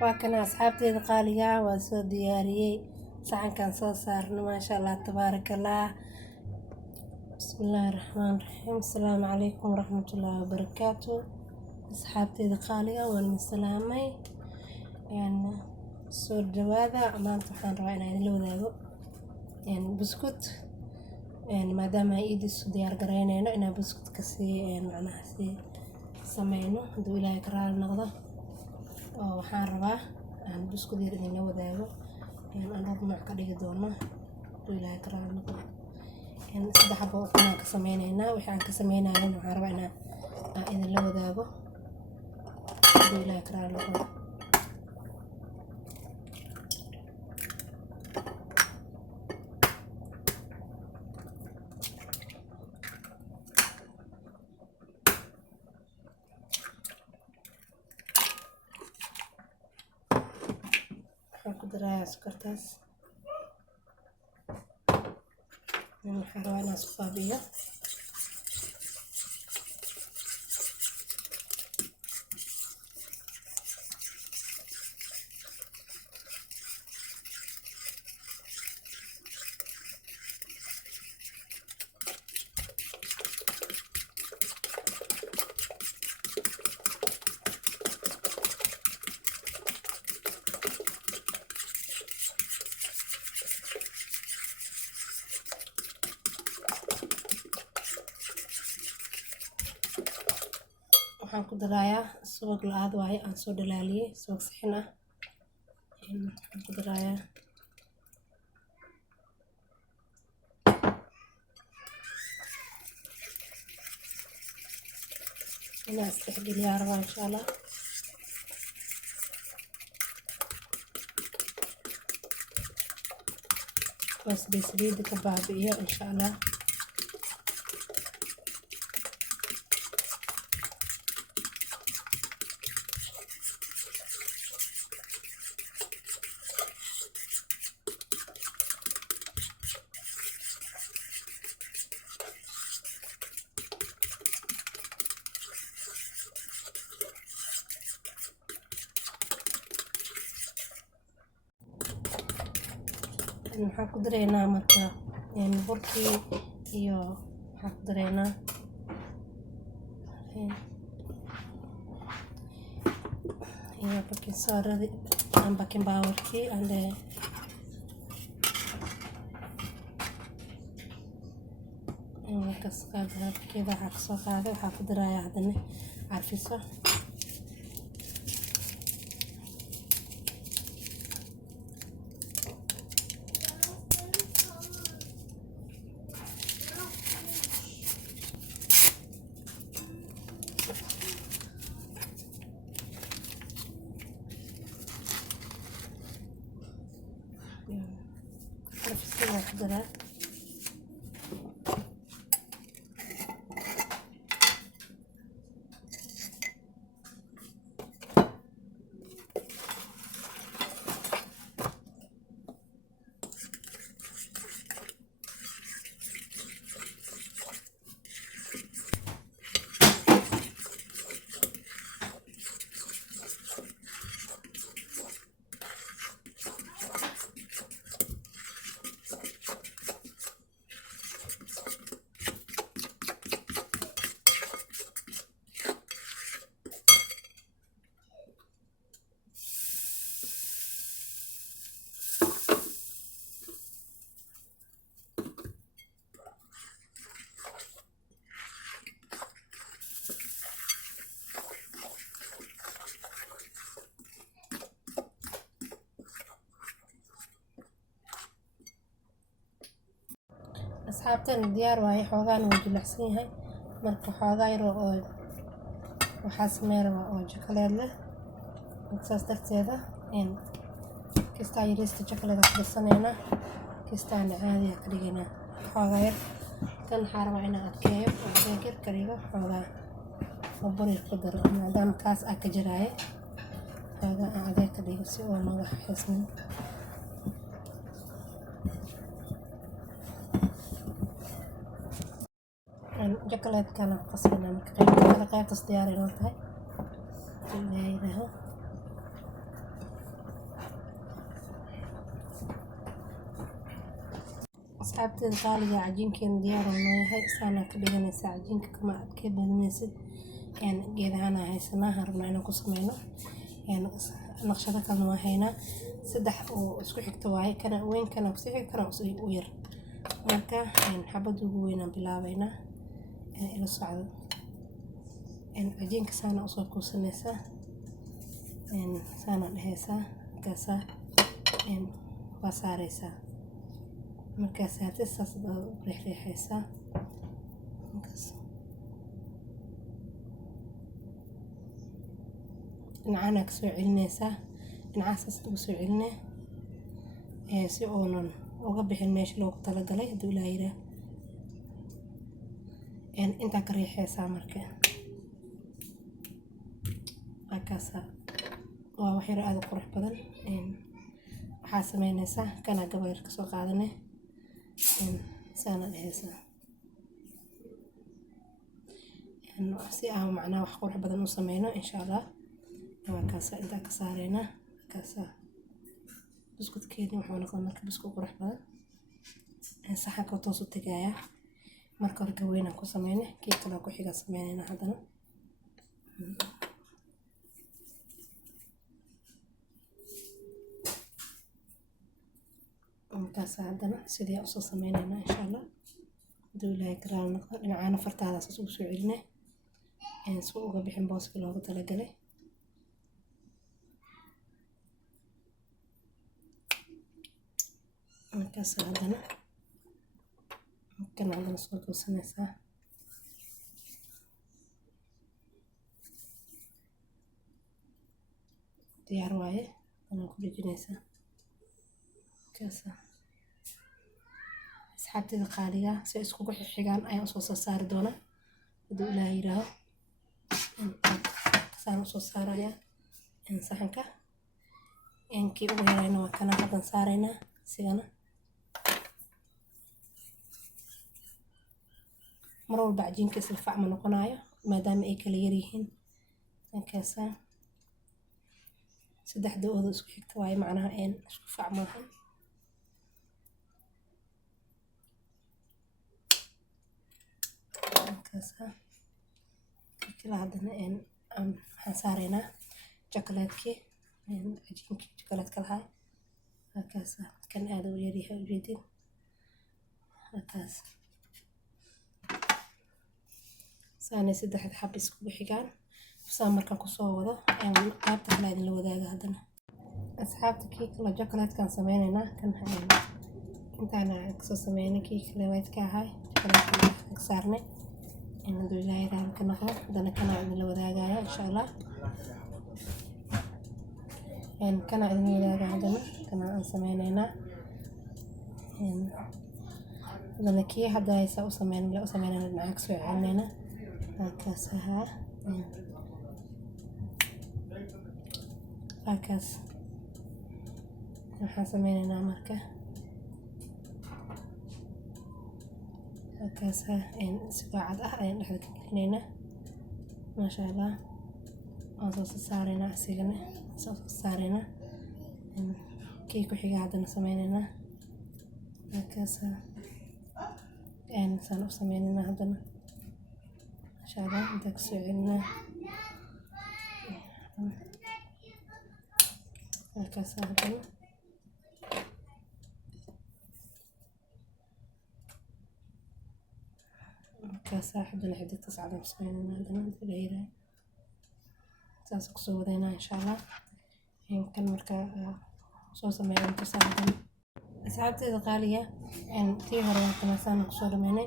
waa kana asxaabteeda qaaliga waa soo diyaariyey saxankan soo saarno maasha allah tabaaraka allah. bismillaahi raxmaani raxiim. assalaamu calaykum waraxmatullaahi wabarakaatu. asxaabteeda qaaliga waan salaamay soo dhawaada. maanta waxaan rabaa inaan idinla wadaago buskut maadaama iidiisu diyaar garaynayno inaan buskutka macnaha sii sameyno hadduu ilaahay ka raali noqdo. oo waxaan rabaa aan buskud yar idinla wadaago aan dhowr nooc ka dhigi doono hadduu ilaahay ka raali noqdo. 3 xabo ukun ka sameynaynaa. wixii aan ka sameynayna waxaan rabaa inaan idinla wadaago hadduu ilaahay ka raali noqdo. waxaan ku darayaa sokortaas. waxaan rabaa inaan isku faabiyo. waxaan ku darayaa subag la-aad waaye aan soo dhalaaliyey, subag saxin ah. waxaan ku darayaa inaan isdhexgeliyaa rabaa insha allah. saliida ka baabi'iyo insha allah. waxaan ku dareynaa marka burkii iyo waxaan ku dareynaa iyo baking soodadii aan baking powderkii ande markaas qaadkeeda waxaa kasoo qaaday. waxaa ku darayaa haddana carfiso. carfisada ku daraa. asxaabtan diyaar waaye. xoogaan wuu jilicsan yahay marka xoogaa yar oo waxaa sameyn rabaa oo jokaleed leh. saas darteeda kistaa yariista jokaleed ku darsanaynaa, kistaana caadiya ka dhigaynaa xoogaa yar. kan waxaa rabaa inaan adkeeyo oo adeeg yar ka dhigo xoogaa oo bur ku daro maadaama kaas ka jiraaye. xoogaa aan adeeg ka dhigo si oo nooga xismin. chocolate kana qasbana marka qaybtaas diyaar inoo tahay. asxaabteeda qaaliga cajiinkeena diyaar oo noo yahay saana ka dhiganaysaa cajiinka kama adkay badanaysid geedahan haysanaa rabnaa inaan ku sameyno naqshado kalena waa haynaa saddex oo isku xigta waaye kana weyn kana ku xigta kana u yar marka xabad ugu weynaan bilaabaynaa ila socdo cajiinka saana usoo kuusanaysaa saana dhehaysaa markaasaa waa saaraysaa markaas saartay saas baad u riixriixaysaa markaas dhinacana ka soo celinaysaa dhinacaas ugu soo celinay si oonan uga bixin meesha loogu talagalay hadduu ilaa yiraa intaa ka riixaysaa marka markaasa waa wax yar aad u qurux badan waxaa sameynaysaa kana gabayr ka soo qaadanay saana dhehaysaa si aan macnaha wax qurux badan u sameyno insha allah markaasa intaa ka saaraynaa markaasa buskudkeeni wuxuu noqon marka buskud qurux badan saxanka toos u tagayaa marka hore gaweynaan ku sameynay kii kale ku xiga sameynayna haddana markaas haddana sidii usoo sameynaynaa insha allah hadduu ilaahay ka raali noqdo dhinacana fartaadaas ugu soo celinay si uga bixin booska loogu talagalay markaas haddana kan haddana soo goosanaysaa diyaar waaye anaa ku dhejinaysaa markaasa asxaabteeda qaaliga si iskugu xigaan ayaan usoo saari doonaa hadduu ilaahay yiraaho saan usoo saarayaa saxanka kii ugu yarayna waa kana haddan saaraynaa isigana mar walba cajiinka isla fac ma noqonayo maadaama ay kala yar yihiin markaasa saddexda ooda isku xigta waaye macnaha isku fac maahan markaasa kala haddana waxaan saaraynaa jokolaadkii cajiinkii jokolaadka lahaa markaasa kan aad u yaryahay ujeedin markaas saanay saddexda xab iskugu xigaan saan markaan kusoo wado qaybta kale idinla wadaaga haddana asxaabta kii kale jokolaadkaan sameynaynaa kan intaana kasoo sameynay kii kale white-ka ahaa jokolaadka ka saarnay hadduu ilaahay raali ka noqdo haddana kanaa idinla wadaagaya insha allah kanaa idin wadaaga haddana kanaa aan sameynaynaa haddana kii hadda haysa u sameynayna dhinaca ka soo celinaynaa halkaas ahaa halkaas waxaan sameynaynaa marka halkaas si baacad ah ayaan dhexda ka gelinaynaa maasha allah waan soo saaraynaa asigana soo saaraynaa kii ku xiga haddana sameynaynaa halkaas saan u sameynaynaa haddana maasha allah intaa ka soo celinaa halkaas haddana markaas haddana xididka sacdan ku sameynayna haddana dheeraa saas kusoo wadaynaa insha allah kan markaa soo sameeyo inta saadan asxaabteeda qaaliga tii hore kana saana kusoo dhameynay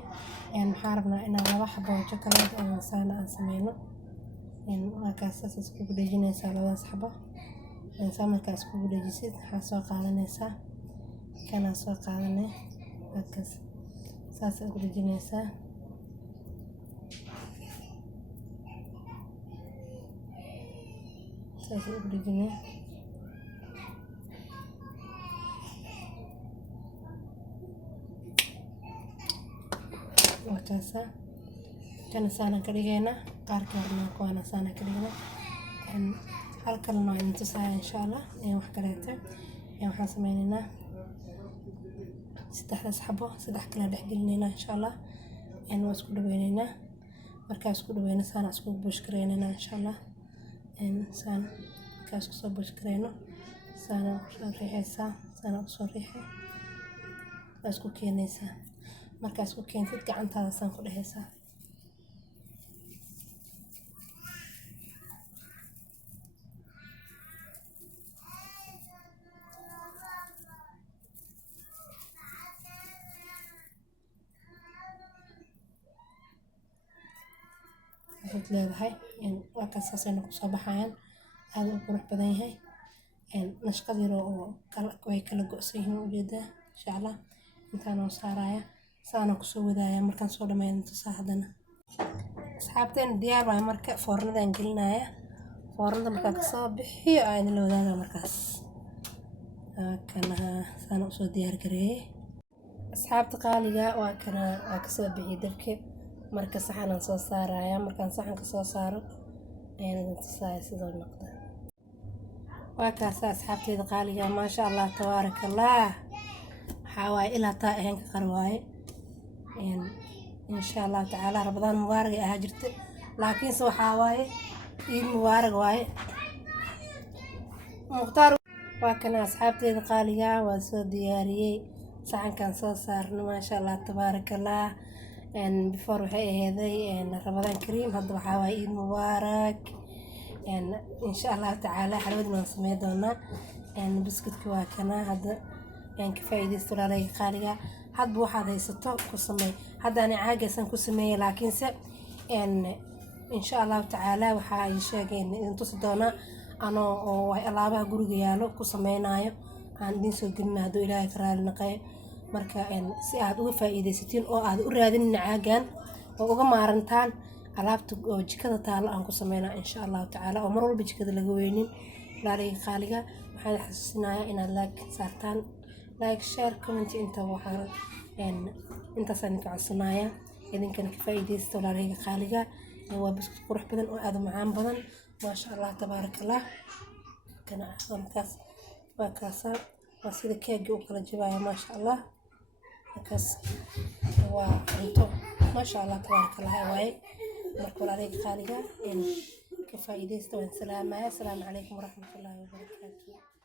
waxaan rabnaa inaan 2 xabo jokolaad saana aan sameyno markaas saas iskugu dhejinaysaa 2 xabo saa markaas iskugu dhejisid waxaa soo qaadanaysaa kana soo qaadanay markaas saas ugu dhejinaysaa saas ugu dhejinay markaasa kana saana ka dhigaynaa qaarka horna kuwaana saana ka dhigaynaa halkan waa inta saa insha allah wax kaleeto waxaan sameynaynaa saddexdaas xabo saddex kala dhex gelinayna insha Allah waa isku dhaweynayna markaas isku dhaweyna saan isku bush gareynayna insha Allah saan markaas ku soo bush gareyno saan ku riixaysa saan ku soo riixay isku keenaysa markaas ku keentid gacantaada saan ku dhehaysa leedahay waa kaas saasayna ku soo baxayaan aad u qurux badan yahay nashqad yar oo way kala go'san yihiin ujeedaa insha Allah intaan oo saaraya saana ku soo wadaaya markaan soo dhameeyo tusaa hadana asxaabteen diyaar waa marka foornadan gelinaya foornada markaa ka soo bixiyo aan la wadaaga markaas kana saana u soo diyaar gareeyay asxaabta qaaliga waa kana ka soo bixiyay dabka marka saxan soo saaraya markaan saxanka soo saaro ayaan tusaaya sidoo noqdo waa kaas asxaabteeda qaaliga ma sha Allah tabarakallah waxa ilaa taa ahaan ka qarwaaye insha Allah taala Ramadan mubaarak ah jirta laakiin waxa waaye iid mubaarak waaye muqtaar waa kana asxaabteeda qaaliga waa soo diyaariyay saxankan soo saarno ma sha Allah tabarakallah before waxay aheeday Ramadan Kareem hadda waxa waaye iid mubaarak insha Allah taala xalwad ma sameey doonaa biskudka waa kana hadda ka faa'iideysto laalay qaaliga hadba waxaad haysato ku sameey hadda aan caagaysan ku sameeyay laakiin se insha Allah taala waxa ay sheegeen in tusi doona oo alaabaha guriga yaalo ku sameeynayo aan idin soo gelin haduu Ilaahay ka raali naqay marka si aad uga faa'iideysatiin oo aad u raadin caagan oo uga maarantaan alaabta oo jikada taalo aan ku sameeyna insha Allah taala oo mar walba jikada laga weynin laalay qaaliga waxaan xasuusinayaa inaad like saartaan like share comment inta waxaan inta saan ka codsanaya idinkan ka faa'iideysto laalay qaaliga waa biskud qurux badan oo aad u macaan badan ma sha Allah tabarakallah kana markaas waa kaasa waa sida keega u kala jabaya ma sha Allah markaas waa cunto ma sha Allah tabarakallah waaye marka laalay qaaliga ka faa'iideysto waan salaamaya assalaamu calaykum waraxmatullaahi wabarakaatuh